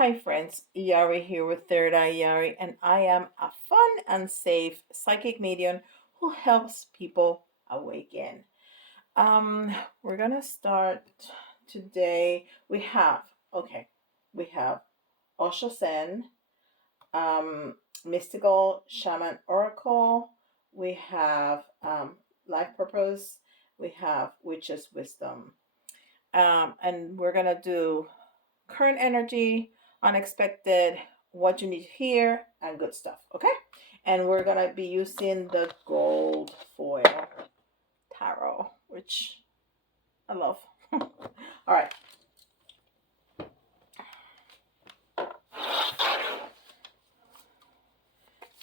Hi friends, Yari here with Third Eye Yari, and I am a fun and safe psychic medium who helps people awaken. Um, we're gonna start today. We have Osho Zen, Mystical Shaman Oracle. We have Life Purpose. We have Witch's Wisdom. And we're gonna do current energy, unexpected, what you need to hear, and good stuff. Okay? And we're going to be using the gold foil tarot, which I love. All right.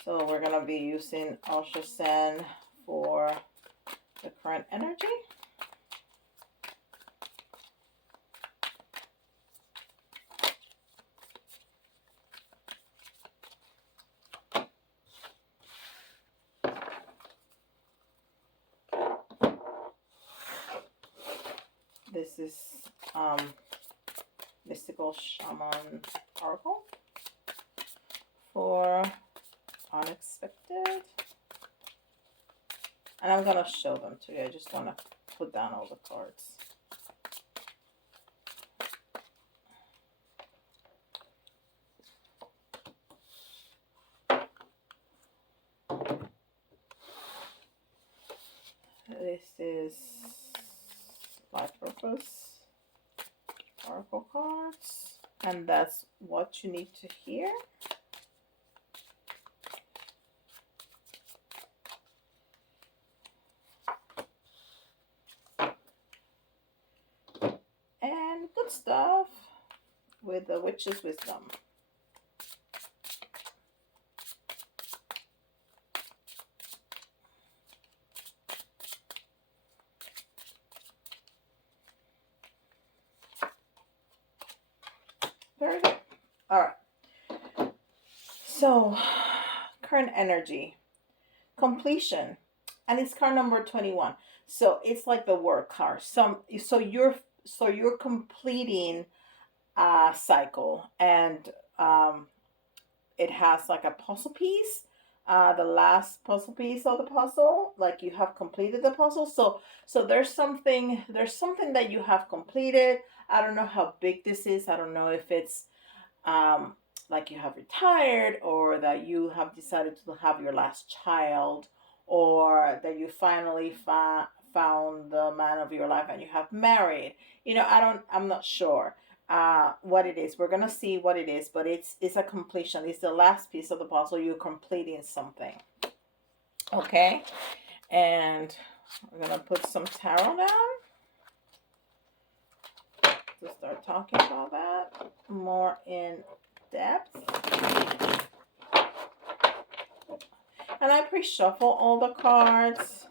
So we're going to be using Osho Zen for the current energy. This is Mystical Shaman Oracle for unexpected. And I'm going to show them to you. I just want to put down all the cards. This is Life Purpose Oracle cards, and that's what you need to hear. And good stuff with the Witch's Wisdom. Very good. All right. So, current energy, completion, and it's card number 21. So it's like the work card. So you're completing a cycle, and it has like a puzzle piece. The last puzzle piece of the puzzle, like you have completed the puzzle. So there's something that you have completed. I don't know how big this is. I don't know if it's um like you have retired, or that you have decided to have your last child, or that you finally found the man of your life and you have married. I'm not sure what it is. We're gonna see what it is, but it's a completion. It's the last piece of the puzzle. You're completing something. Okay, and we're gonna put some tarot down to start talking about that more in depth. And I pre-shuffle all the cards,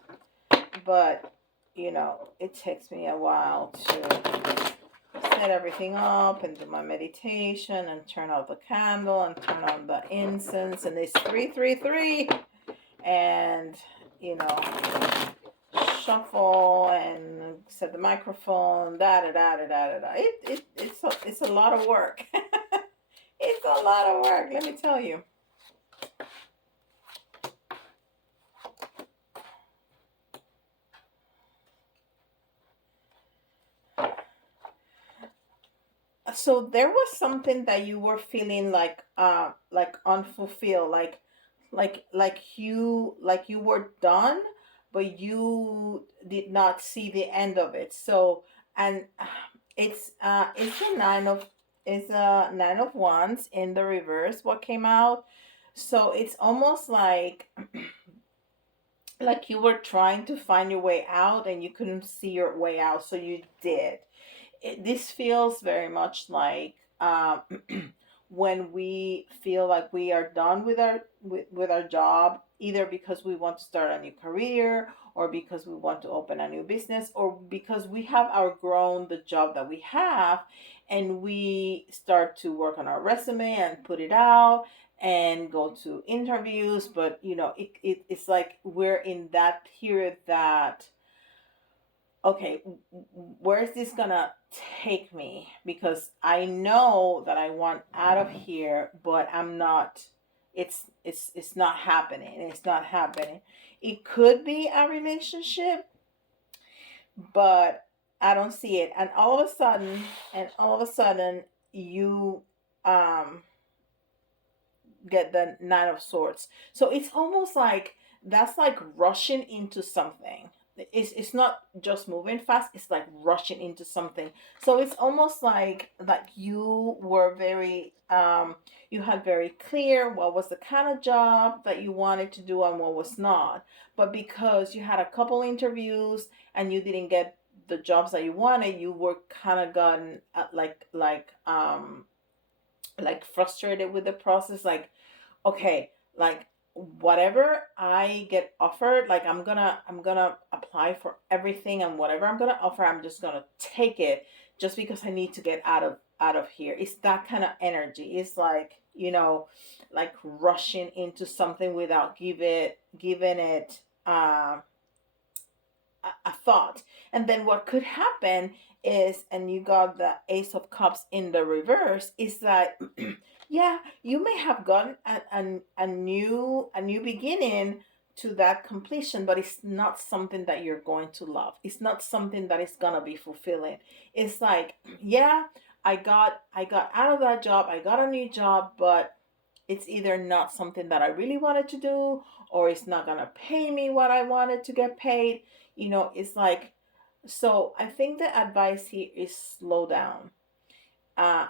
but it takes me a while to set everything up and do my meditation and turn out the candle and turn on the incense, and it's 333, and shuffle and set the microphone, da da da da da da. It's a lot of work. It's a lot of work, let me tell you. So there was something that you were feeling like unfulfilled, like you were done, but you did not see the end of it. So, and it's a nine of wands in the reverse, what came out. So it's almost like you were trying to find your way out and you couldn't see your way out, so you did. This feels very much like when we feel like we are done with our job, either because we want to start a new career, or because we want to open a new business, or because we have outgrown the job that we have, and we start to work on our resume and put it out and go to interviews. But it's like we're in that period that okay, where is this gonna take me? Because I know that I want out of here, but I'm not. It's not happening. It's not happening. It could be a relationship, but I don't see it. And all of a sudden, you um get the Nine of Swords. So it's almost like that's like rushing into something. It's not just moving fast, it's like rushing into something. So it's almost like you were very you had very clear what was the kind of job that you wanted to do and what was not. But because you had a couple interviews and you didn't get the jobs that you wanted, you were kind of gotten like frustrated with the process, like, okay, like whatever I get offered, like I'm gonna apply for everything, and whatever I'm gonna offer, I'm just gonna take it just because I need to get out of here. It's that kind of energy. It's like, like rushing into something without giving it a thought. And then what could happen is, and you got the Ace of Cups in the reverse, is that yeah, you may have gotten a new beginning to that completion, but it's not something that you're going to love. It's not something that is gonna be fulfilling. It's like, yeah, I got out of that job, I got a new job, but it's either not something that I really wanted to do, or it's not gonna pay me what I wanted to get paid. It's like, so I think the advice here is slow down. Uh,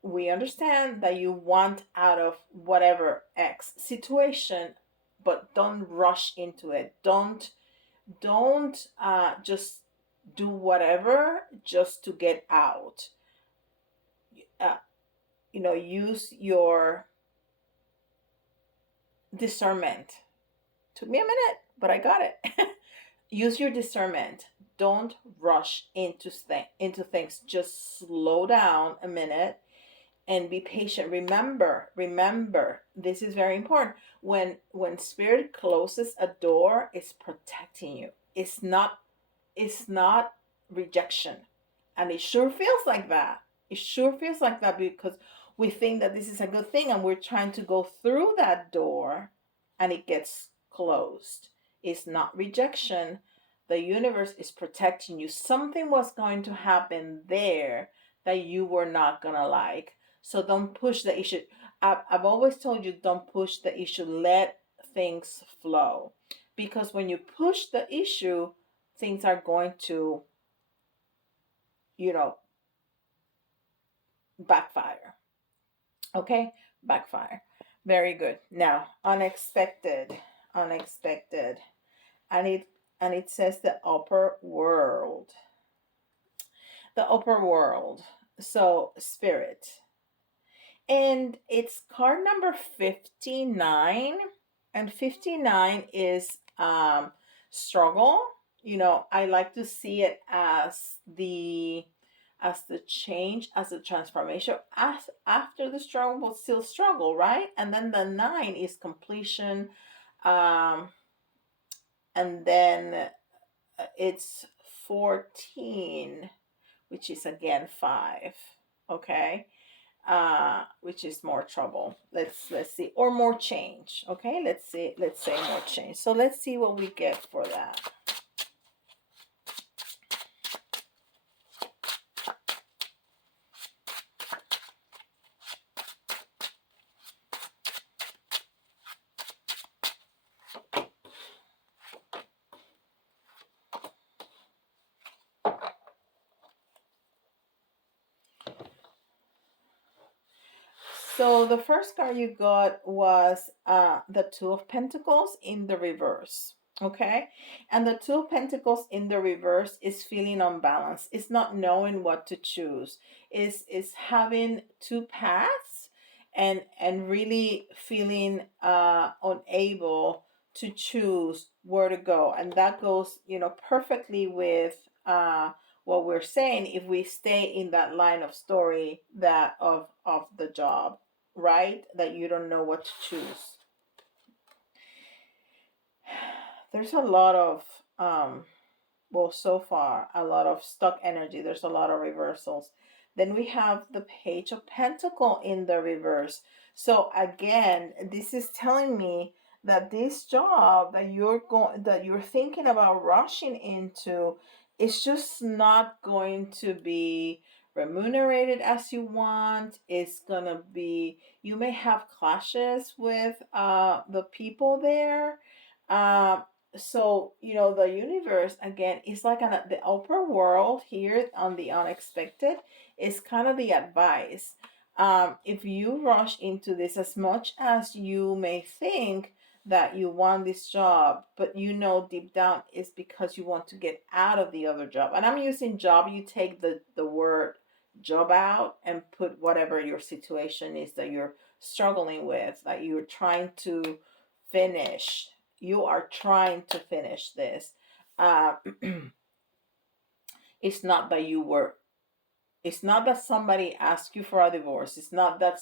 we understand that you want out of whatever X situation, but don't rush into it. Don't just do whatever just to get out. Uh, use your discernment. Took me a minute, but I got it. Use your discernment. Don't rush into things. Just slow down a minute and be patient. Remember, this is very important. When spirit closes a door, it's protecting you. It's not rejection. And it sure feels like that. It sure feels like that because we think that this is a good thing and we're trying to go through that door and it gets closed. It's not rejection. The universe is protecting you. Something was going to happen there that you were not going to like. So don't push the issue. I've always told you, don't push the issue. Let things flow. Because when you push the issue, things are going to, you know, backfire. Okay? Backfire. Very good. Now, unexpected. Unexpected. And it says the upper world. The upper world. So, spirit. And it's card number 59. And 59 is struggle. I like to see it as the change, as the transformation, as after the struggle, but still struggle, right? And then the 9 is completion. um and then it's 14, which is again 5. Okay. Which is more trouble. Let's see, or more change. Okay, let's say more change. So let's see what we get for that. So the first card you got was the Two of Pentacles in the reverse. Okay. And the Two of Pentacles in the reverse is feeling unbalanced. It's not knowing what to choose. Is having two paths and really feeling unable to choose where to go. And that goes, perfectly with what we're saying if we stay in that line of story that of the job, right? That you don't know what to choose. There's a lot of well, so far, a lot of stuck energy. There's a lot of reversals. Then we have the Page of Pentacle in the reverse. So again, this is telling me that this job that you're thinking about rushing into is just not going to be remunerated as you want. It's gonna be, you may have clashes with the people there. Um so the universe again is like the upper world here on the unexpected is kind of the advice. If you rush into this, as much as you may think that you want this job, but deep down it's because you want to get out of the other job. And I'm using job, you take the word job out and put whatever your situation is that you're struggling with, that you're trying to finish. You are trying to finish this. uh, it's not that you were it's not that somebody asked you for a divorce. It's not that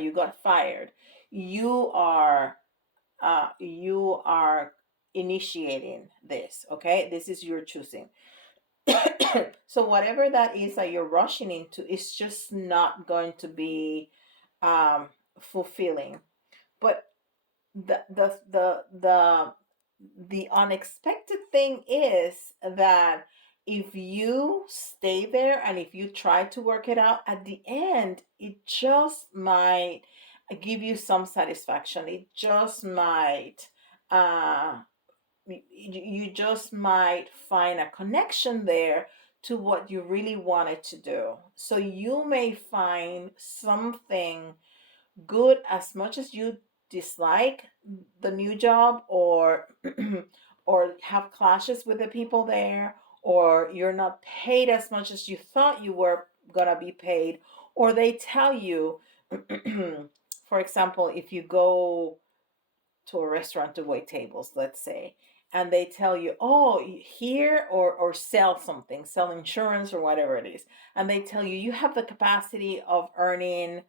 you got fired. You are initiating this. Okay, this is your choosing. So whatever that is that you're rushing into, it's just not going to be fulfilling. But the the the the the unexpected thing is that if you stay there and if you try to work it out at the end, it just might give you some satisfaction. It just might uh you just might find a connection there to what you really wanted to do. So you may find something good, as much as you dislike the new job, or or have clashes with the people there, or you're not paid as much as you thought you were gonna be paid, or they tell you for example, if you go to a restaurant to wait tables, let's say, and they tell you, oh, here, or sell something, sell insurance or whatever it is, and they tell you you have the capacity of earning,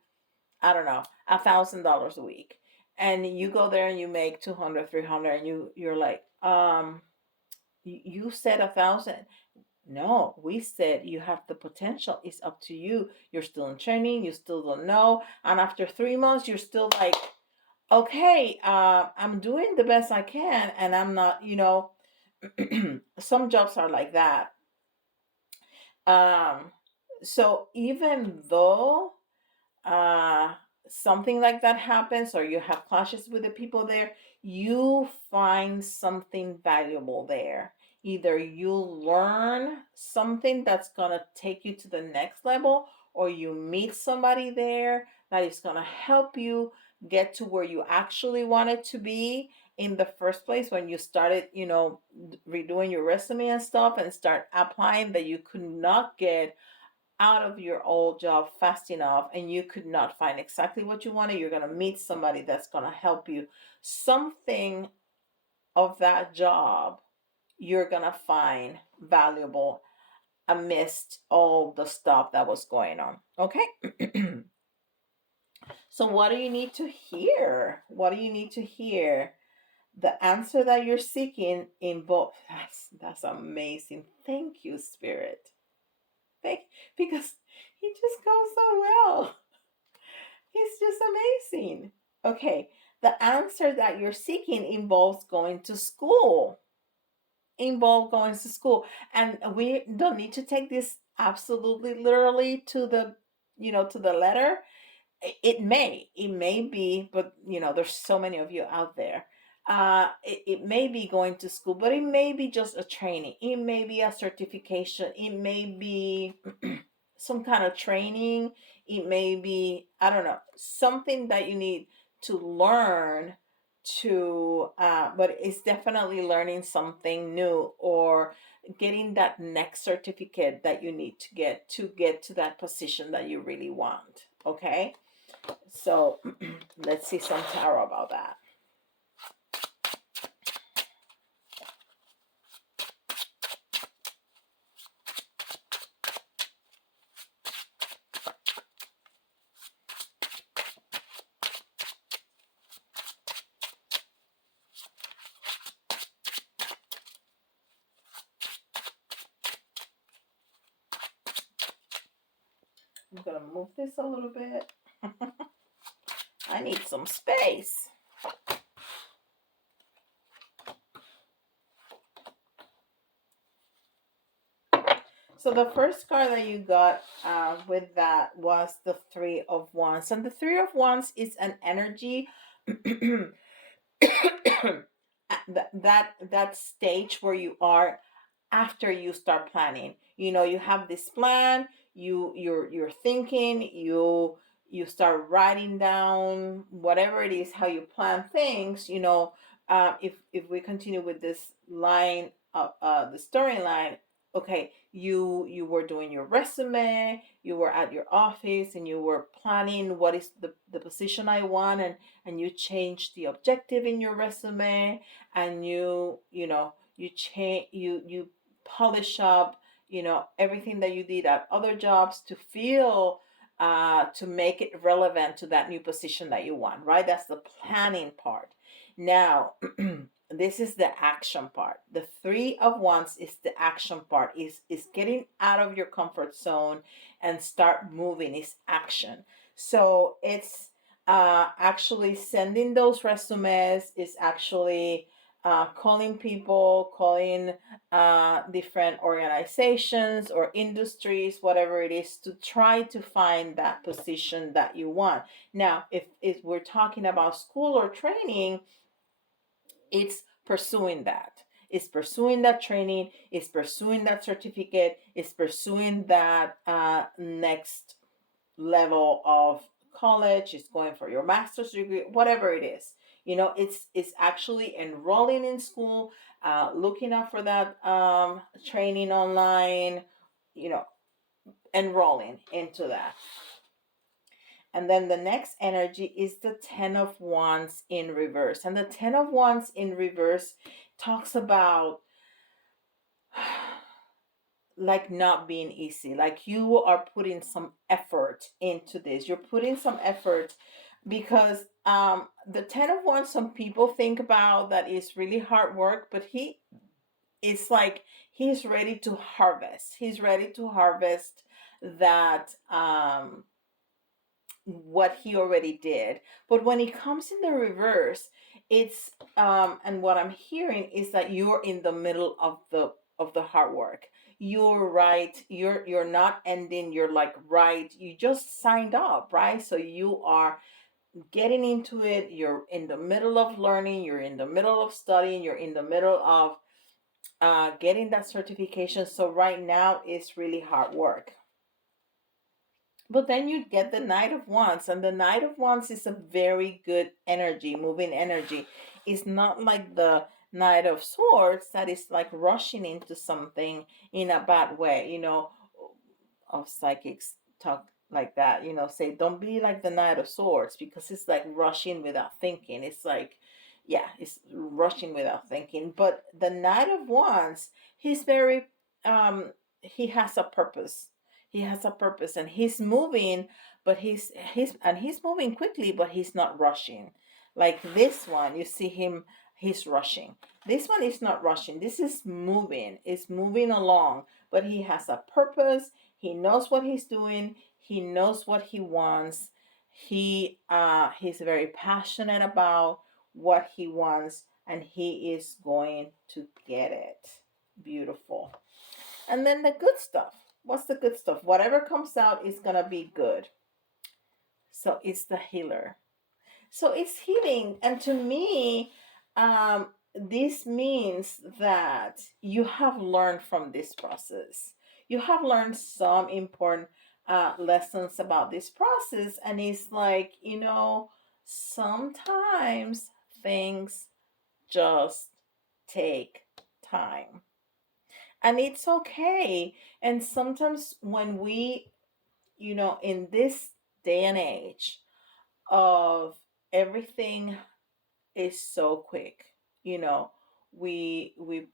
I don't know, $1,000 a week, and you go there and you make 200, 300, and you're like, you said 1,000. No, we said you have the potential. It's up to you. You're still in training. You still don't know. And after 3 months, you're still like, okay, I'm doing the best I can, and I'm not, some jobs are like that. Um, so even though uh, something like that happens, or you have clashes with the people there, you find something valuable there. Either you learn something that's going to take you to the next level, or you meet somebody there that is going to help you get to where you actually wanted to be in the first place when you started, redoing your resume and stuff, and start applying, that you could not get out of your old job fast enough and you could not find exactly what you wanted. You're going to meet somebody that's going to help you. Something of that job you're going to find valuable amidst all the stuff that was going on. Okay? So what do you need to hear? What do you need to hear? The answer that you're seeking in both. That's amazing. Thank you, Spirit. Thank Because it just goes so well. It's just amazing. Okay, the answer that you're seeking involves going to school. And we don't need to take this absolutely literally to the letter. It may be, but there's so many of you out there. It may be going to school, but it may be just a training. It may be a certification. It may be some kind of training. It may be, I don't know, something that you need to learn but it's definitely learning something new, or getting that next certificate that you need to get to that position that you really want. Okay, so let's see some tarot about that. gonna move this a little bit. I need some space. So the first card that you got with that was the Three of Wands. And the Three of Wands is an energy that stage where you are after you start planning. You know, you have this plan, you're thinking, you start writing down whatever it is how you plan things. You know, if we continue with this line of the storyline, okay, you were doing your resume, you were at your office, and you were planning what is the position I want, and you changed the objective in your resume, and you know, you change, you polish up, you know, everything that you did at other jobs to feel to make it relevant to that new position that you want, right? That's the planning part. Now this is the action part. The Three of Wands is the action part, is getting out of your comfort zone and start moving, is action. So it's actually sending those resumes, is actually calling people, calling different organizations or industries, whatever it is, to try to find that position that you want. Now, if we're talking about school or training, it's pursuing that. It's pursuing that training, it's pursuing that certificate, it's pursuing that next level of college, it's going for your master's degree, whatever it is. You know, it's actually enrolling in school, looking out for that training online, you know, enrolling into that. And then the next energy is the Ten of Wands in reverse. And the Ten of Wands in reverse talks about like not being easy. Like you are putting some effort into this. You're putting some effort because the Ten of Wands, some people think about that is really hard work, but it's like he's ready to harvest. He's ready to harvest that what he already did. But when it comes in the reverse, it's and what I'm hearing is that you're in the middle of the hard work. You're right, you're not ending, you're like right, you just signed up, right? So you are getting into it, you're in the middle of learning, you're in the middle of studying, you're in the middle of getting that certification. So right now it's really hard work. But then you get the Knight of Wands, and the Knight of Wands is a very good energy, moving energy. It's not like the Knight of Swords that is like rushing into something in a bad way. You know, of psychics talk like that. You know, say don't be like the Knight of Swords, because it's like rushing without thinking. It's like, yeah, it's rushing without thinking. But the Knight of Wands, he's very he has a purpose. He has a purpose, and he's moving, but he's moving quickly, but he's not rushing. Like this one, you see him, he's rushing. This one is not rushing. This is moving. It's moving along, but he has a purpose. He knows what he's doing. He knows what he wants. He's very passionate about what he wants, and he is going to get it. Beautiful. And then the good stuff. What's the good stuff? Whatever comes out is going to be good. So it's the healer. So it's healing. And to me, this means that you have learned from this process. You have learned some important lessons about this process. And it's like, you know, sometimes things just take time. And it's okay. And sometimes when we, you know, in this day and age of everything is so quick, you know, we we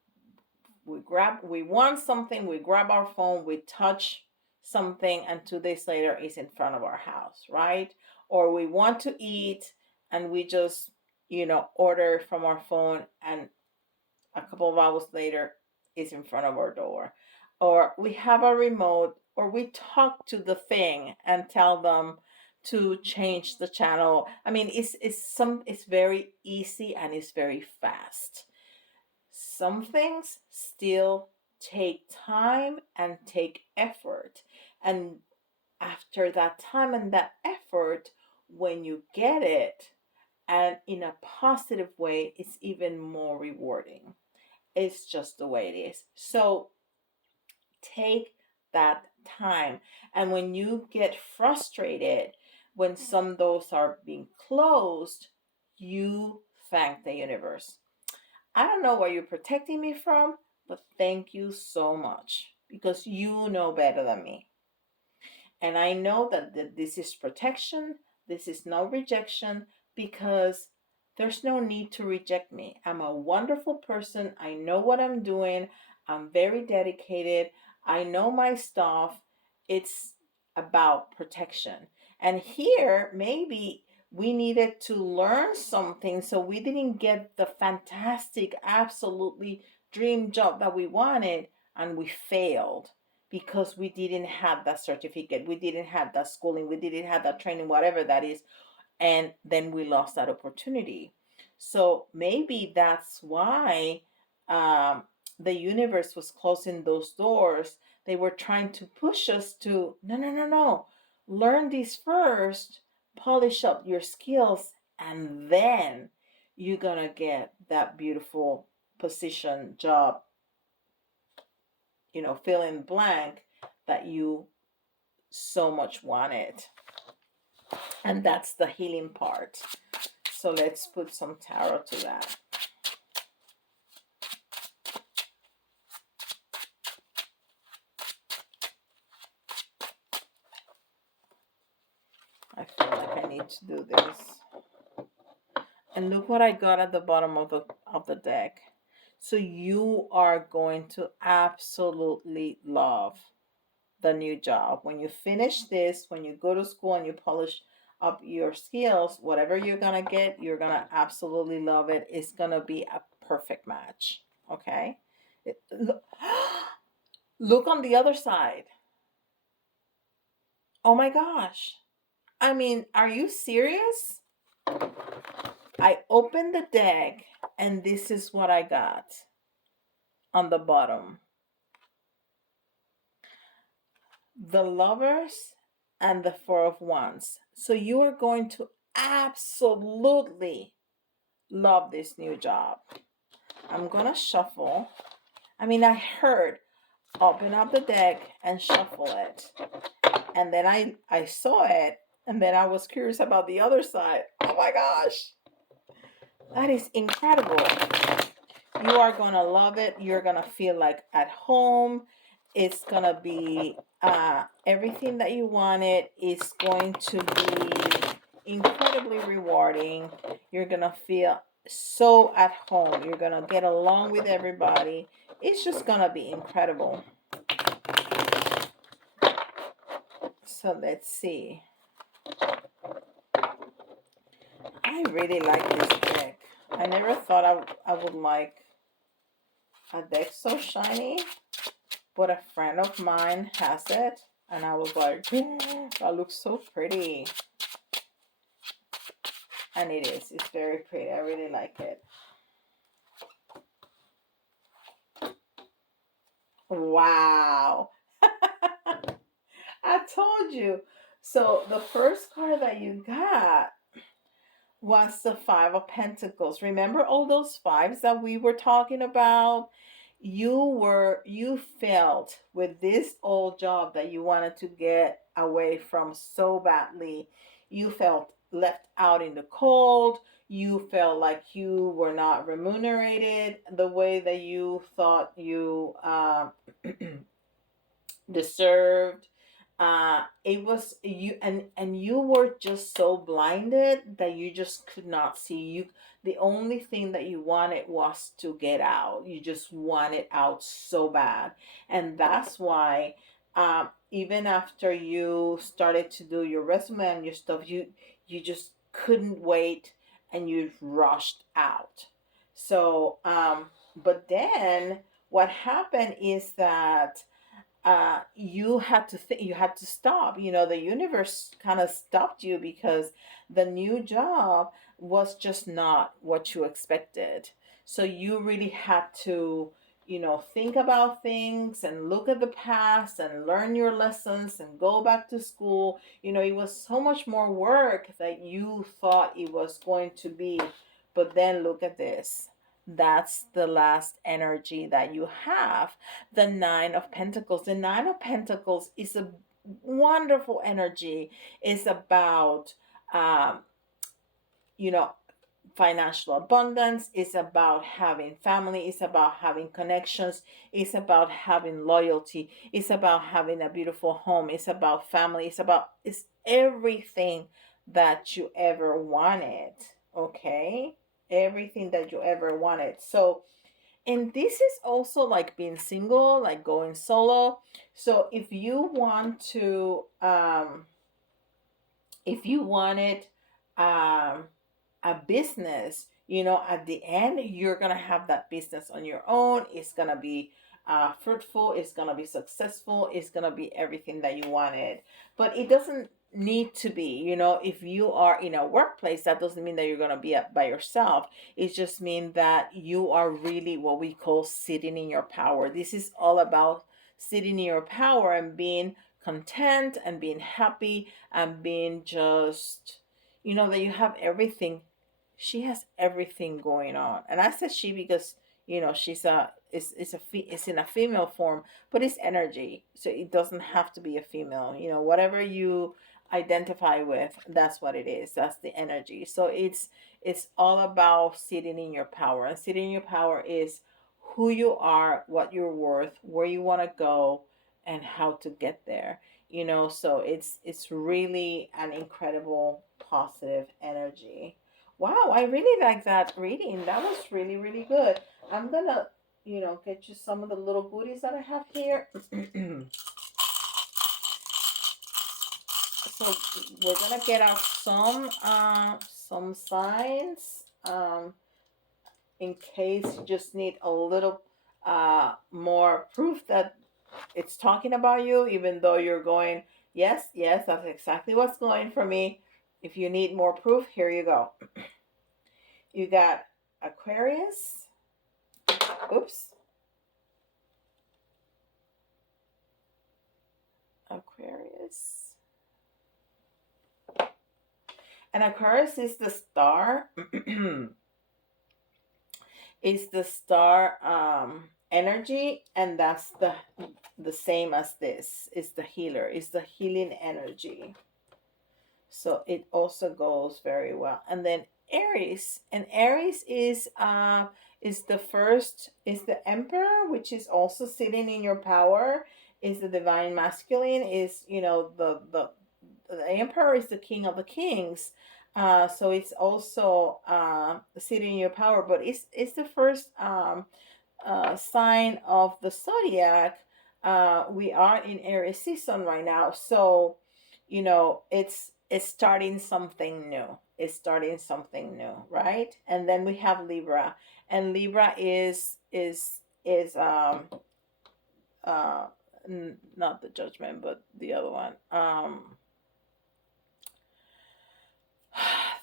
we want something, we grab our phone, we touch something, and 2 days later it's in front of our house, right? Or we want to eat, and we just, you know, order from our phone, and a couple of hours later it's in front of our door. or we have a remote, or we talk to the thing and tell them to change the channel. I mean, it's very easy and it's very fast. Some things still take time and take effort. And after that time and that effort, when you get it, and in a positive way, it's even more rewarding. It's just the way it is. So take that time. And when you get frustrated, when some doors are being closed, you thank the universe. I don't know what you're protecting me from, but thank you so much because you know better than me. And I know that this is protection, this is no rejection, because there's no need to reject me. I'm a wonderful person. I know what I'm doing. I'm very dedicated. I know my stuff. It's about protection. And here, maybe we needed to learn something, so we didn't get the fantastic, absolutely dream job that we wanted, and we failed because we didn't have that certificate, we didn't have that schooling, we didn't have that training, whatever that is, and then we lost that opportunity. So maybe that's why um, the universe was closing those doors. They were trying to push us to no, no, no, no. Learn this first, polish up your skills, and then you're gonna get that beautiful position, job, fill in blank that you so much wanted. And that's the healing part. So let's put some tarot to that. I feel like I need to do this. And look what I got at the bottom of the deck. So you are going to absolutely love the new job. When you finish this, when you go to school and you polish up your skills, whatever you're gonna get, you're gonna absolutely love it. It's gonna be a perfect match. Okay? Look on the other side. Oh my gosh. I mean, are you serious? I opened the deck and this is what I got on the bottom. The Lovers and the Four of Wands. So you are going to absolutely love this new job. I'm going to shuffle. I mean, I heard open up the deck and shuffle it. And then I saw it. And then I was curious about the other side. Oh my gosh. That is incredible. You are going to love it. You're going to feel like at home. It's going to be everything that you wanted. It's going to be incredibly rewarding. You're going to feel so at home. You're going to get along with everybody. It's just going to be incredible. So let's see. I really like this deck. I never thought I would like a deck so shiny, but a friend of mine has it, and I was like, that looks so pretty. And it is. It's very pretty. I really like it. Wow. I told you. So the first card that you got was the Five of Pentacles. Remember all those fives that we were talking about? You felt with this old job that you wanted to get away from so badly. You felt left out in the cold. You felt like you were not remunerated the way that you thought you deserved. It was you, and you were just so blinded that you just could not see. You, the only thing that you wanted was to get out. You just wanted out so bad. And that's why even after you started to do your resume and your stuff, you just couldn't wait, and you rushed out. So but then what happened is that you had to think, you had to stop. The universe kind of stopped you because the new job was just not what you expected. So you really had to, think about things and look at the past and learn your lessons and go back to school. It was so much more work that you thought it was going to be. But then look at this. That's the last energy that you have, the Nine of Pentacles. The Nine of Pentacles is a wonderful energy. It's about, um, you know, financial abundance. It's about having family. It's about having connections. It's about having loyalty. It's about having a beautiful home. It's about family. It's everything that you ever wanted. Okay? Everything that you ever wanted. So, and this is also like being single, like going solo. So if you wanted um a business, at the end you're gonna have that business on your own. It's gonna be fruitful, it's gonna be successful, it's gonna be everything that you wanted. But it doesn't need to be, if you are in a workplace, that doesn't mean that you're gonna be by yourself. It just means that you are really what we call sitting in your power. This is all about sitting in your power and being content and being happy and being just, that you have everything. She has everything going on. And I said she because, she's it's in a female form, but it's energy. So it doesn't have to be a female. Whatever you identify with, that's what it is. That's the energy. So it's all about sitting in your power. And sitting in your power is who you are, what you're worth, where you want to go, and how to get there. So it's really an incredible positive energy. Wow, I really like that reading. That was really, really good. I'm gonna, get you some of the little goodies that I have here. So we're gonna get out some signs, in case you just need a little more proof that it's talking about you, even though you're going, yes, yes, that's exactly what's going for me. If you need more proof, here you go. You got Aquarius. Oops. Aquarius. And Aquarius is the star. Is the star energy, and that's the same as this. It's the healer. It's the healing energy. So it also goes very well. And then Aries, and Aries is the Emperor, which is also sitting in your power. Is the divine masculine. Is the Emperor is the king of the kings. So it's also sitting in your power, but it's the first sign of the zodiac. We are in Aries season right now, so it's starting something new. It's starting something new, right? And then we have Libra, and Libra is uh not the Judgment, but the other one,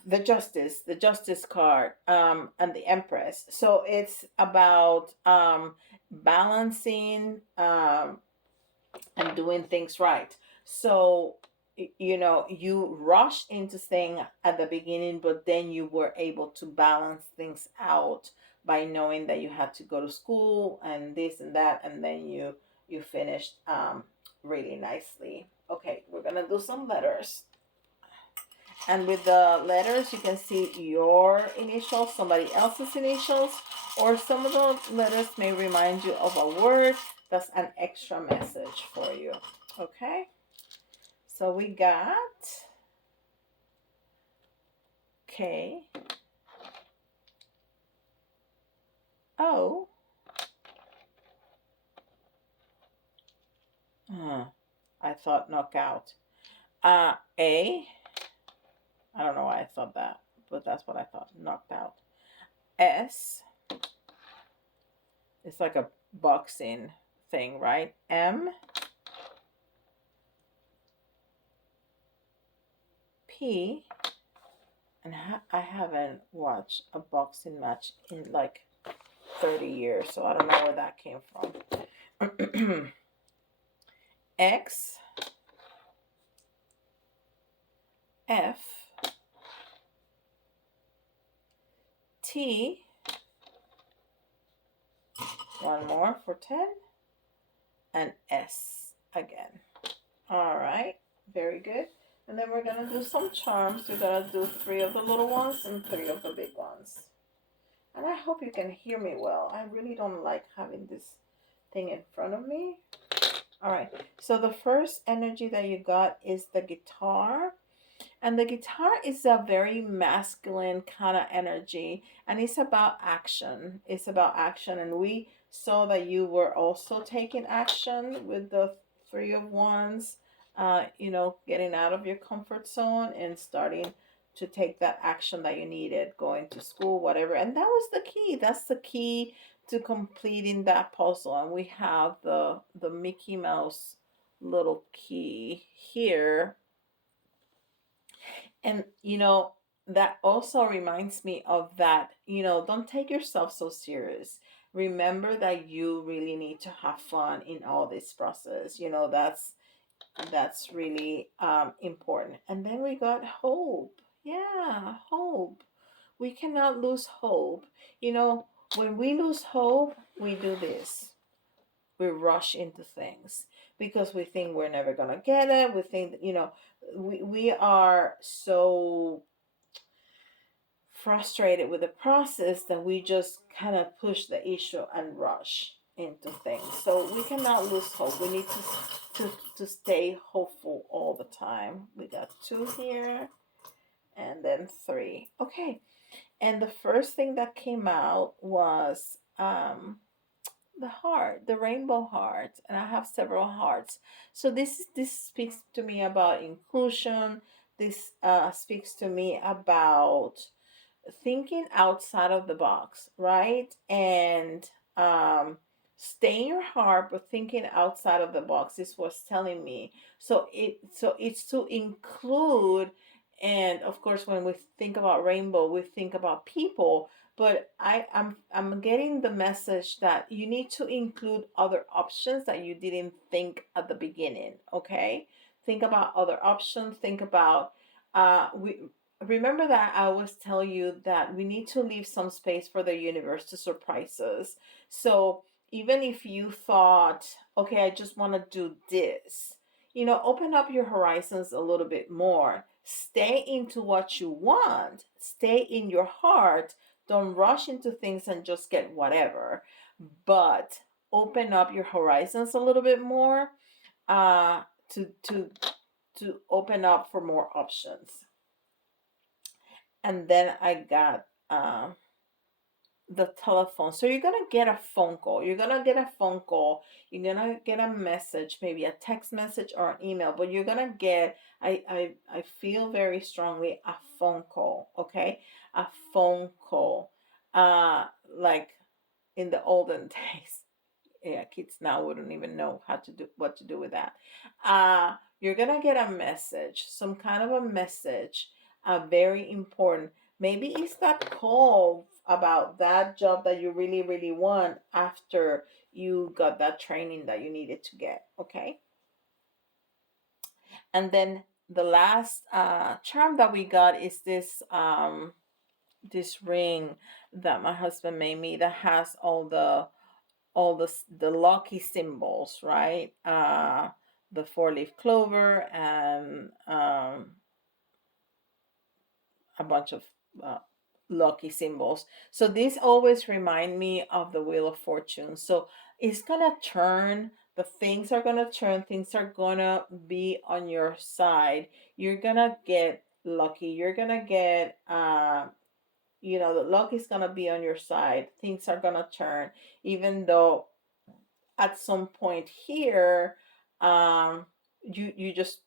the justice card, and the Empress. So it's about balancing, and doing things right. So you rushed into things at the beginning, but then you were able to balance things out by knowing that you had to go to school and this and that, and then you finished really nicely. Okay, we're gonna do some letters. And with the letters, you can see your initials, somebody else's initials, or some of the letters may remind you of a word. That's an extra message for you. Okay? So we got K, O, I thought knockout. A, I don't know why I thought that, but that's what I thought, knocked out. S, it's like a boxing thing, right? M, key, and I haven't watched a boxing match in like 30 years, so I don't know where that came from. X, F, T, one more for 10, and S again. All right, very good. And then we're gonna do some charms. We're gonna do 3 of the little ones and 3 of the big ones. And I hope you can hear me well. I really don't like having this thing in front of me. All right, so the first energy that you got is the guitar. And the guitar is a very masculine kind of energy, and it's about action. It's about action. And we saw that you were also taking action with the 3 of Wands, getting out of your comfort zone and starting to take that action that you needed, going to school, whatever. And that was the key. That's the key to completing that puzzle. And we have the Mickey Mouse little key here. And that also reminds me of that, don't take yourself so serious. Remember that you really need to have fun in all this process. That's really important. And then we got hope. Yeah, hope. We cannot lose hope. When we lose hope, we do this. We rush into things because we think we're never going to get it. We think, we are so frustrated with the process that we just kind of push the issue and rush into things. So we cannot lose hope. We need to stay hopeful all the time. We got 2 here and then 3. Okay. And the first thing that came out was the heart, the rainbow heart, and I have several hearts. So this speaks to me about inclusion. This speaks to me about thinking outside of the box, right? And stay in your heart, but thinking outside of the box is what's telling me. So it's to include, and of course, when we think about rainbow, we think about people. But I'm getting the message that you need to include other options that you didn't think at the beginning. Okay, think about other options. Think about we remember that I always tell you that we need to leave some space for the universe to surprise us. So even if you thought, okay, I just want to do this, open up your horizons a little bit more. Stay into what you want, stay in your heart. Don't rush into things and just get whatever, but open up your horizons a little bit more, uh, to open up for more options. And then I got the telephone. So you're gonna get a phone call. You're gonna get a phone call. You're gonna get a message, maybe a text message or an email. But you're gonna get. I feel very strongly a phone call. Okay, a phone call. Like in the olden days. Yeah, kids now wouldn't even know what to do with that. You're gonna get a message, some kind of a message, very important. Maybe it's that call about that job that you really, really want after you got that training that you needed to get. Okay, and then the last charm that we got is this ring that my husband made me that has all the lucky symbols, right? The 4-leaf clover and a bunch of uh, lucky symbols. So these always remind me of the Wheel of Fortune. So it's gonna turn. The things are gonna turn. Things are gonna be on your side. You're gonna get lucky. You're gonna get the luck is gonna be on your side. Things are gonna turn, even though at some point here, you just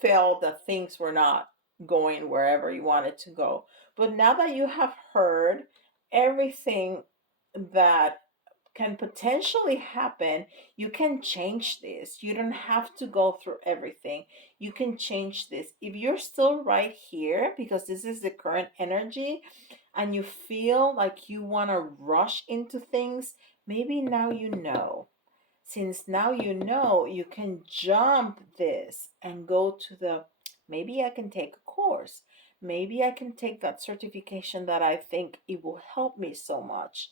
felt that things were not going wherever you wanted to go. But now that you have heard everything that can potentially happen. You can change this. You don't have to go through everything. You can change this. If you're still right here, because this is the current energy, and you feel like you want to rush into things, maybe now you know. Since now you know, you can jump this and go to the, maybe I can take a course. Maybe I can take that certification that I think it will help me so much,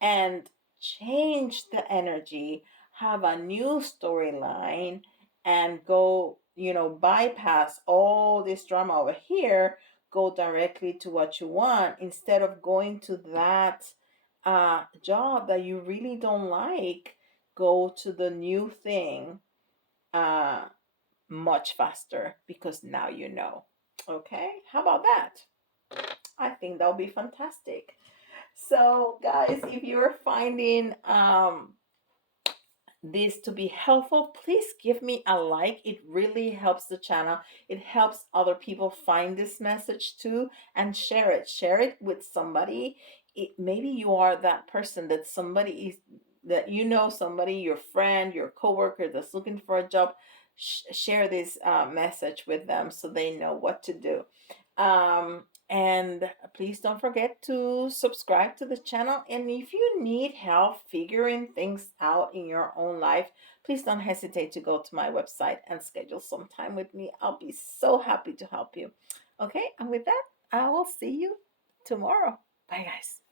and change the energy, have a new storyline, and go, bypass all this drama over here, go directly to what you want instead of going to that job that you really don't like. Go to the new thing uh, much faster because now you know. Okay, how about that? I think that'll be fantastic. So, guys, if you're finding this to be helpful, please give me a like. It really helps the channel. It helps other people find this message too, and share it. Share it with somebody. Maybe you are that person that somebody is, that somebody, your friend, your coworker that's looking for a job. Share this message with them so they know what to do. And please don't forget to subscribe to the channel. And if you need help figuring things out in your own life, please don't hesitate to go to my website and schedule some time with me. I'll be so happy to help you. Okay, and with that, I will see you tomorrow. Bye, guys.